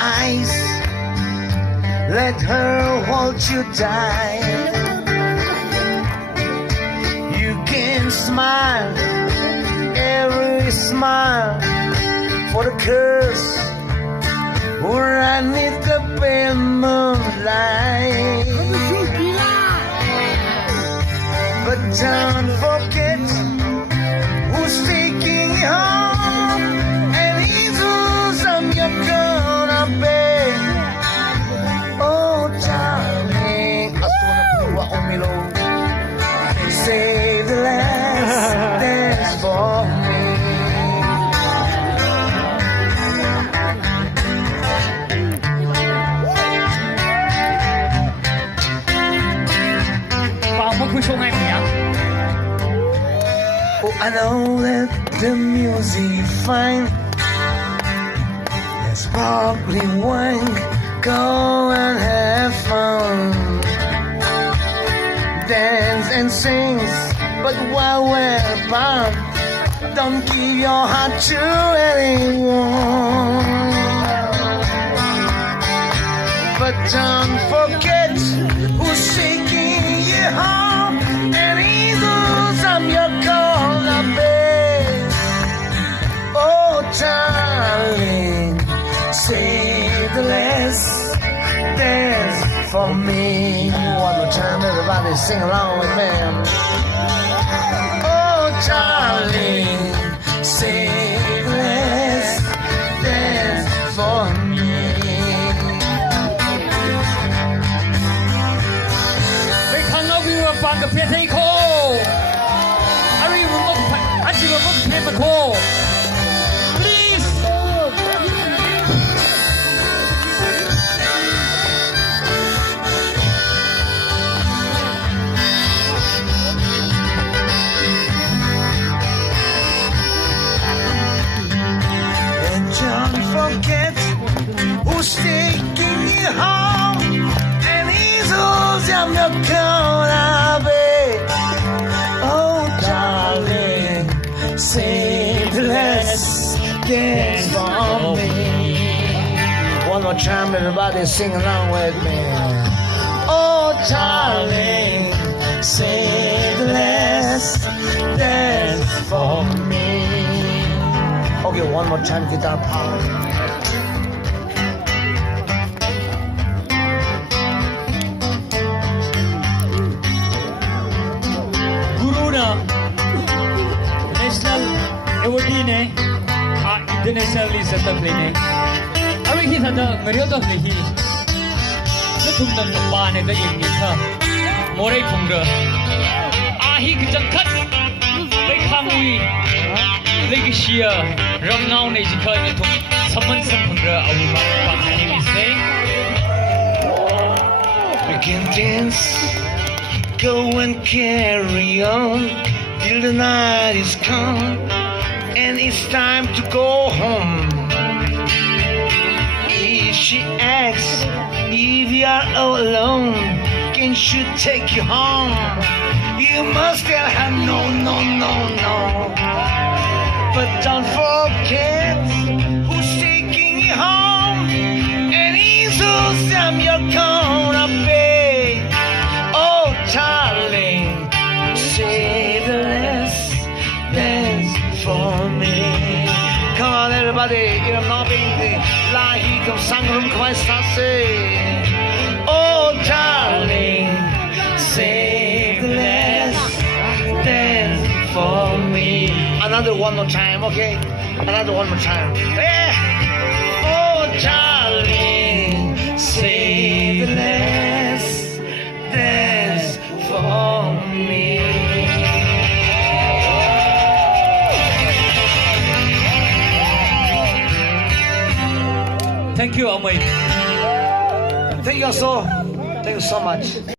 eyes, let her hold you tight. You can smile, every smile for the curse, or I need the pale moonlight. But don't forget who's taking you home, and he's who's you're gonna be. Oh, darling, save the last dance for me. Oh, I know that the music fine. There's sparkling wine, go and have fun. Dance and sing, but while we're apart, don't give your heart to anyone. But don't forget who's taking you home, and he's who's you're gonna be. Oh, darling, save the last dance for me. One more time, everybody sing along with me. Oh, darling, save the last dance for me. Please. And don't forget who's taking you home, and he's who's you're gonna be. Oh, darling, save the last dance for me. One more time, everybody sing along with me. Oh, darling, save the last dance for me. Okay, one more time, guitar part. National award ne internationally set up ne ari hi thada ngariyo to hi na thum dan pa ne da yin ni kha morai thungra a hi kijang khat lai khangwi lai gi shia ramngau ne ji kha ne thum saman sam thungra awu ba pa ne mi se We can dance, go and carry on till the night is come and it's time to go home. If she asks if you are all alone, can she take you home? You must tell her no, no, no, no. But don't forget who's taking you home, and he's who's you're gonna be. Oh, darling, save the last dance for me. Come on, everybody, you're nodding. Like you sang room quite sassy. Oh, darling, save the last dance for me. Another one more time, okay? Another one more time. Yeah. Oh, darling, save the last dance for me. thank you amai Thank you so much.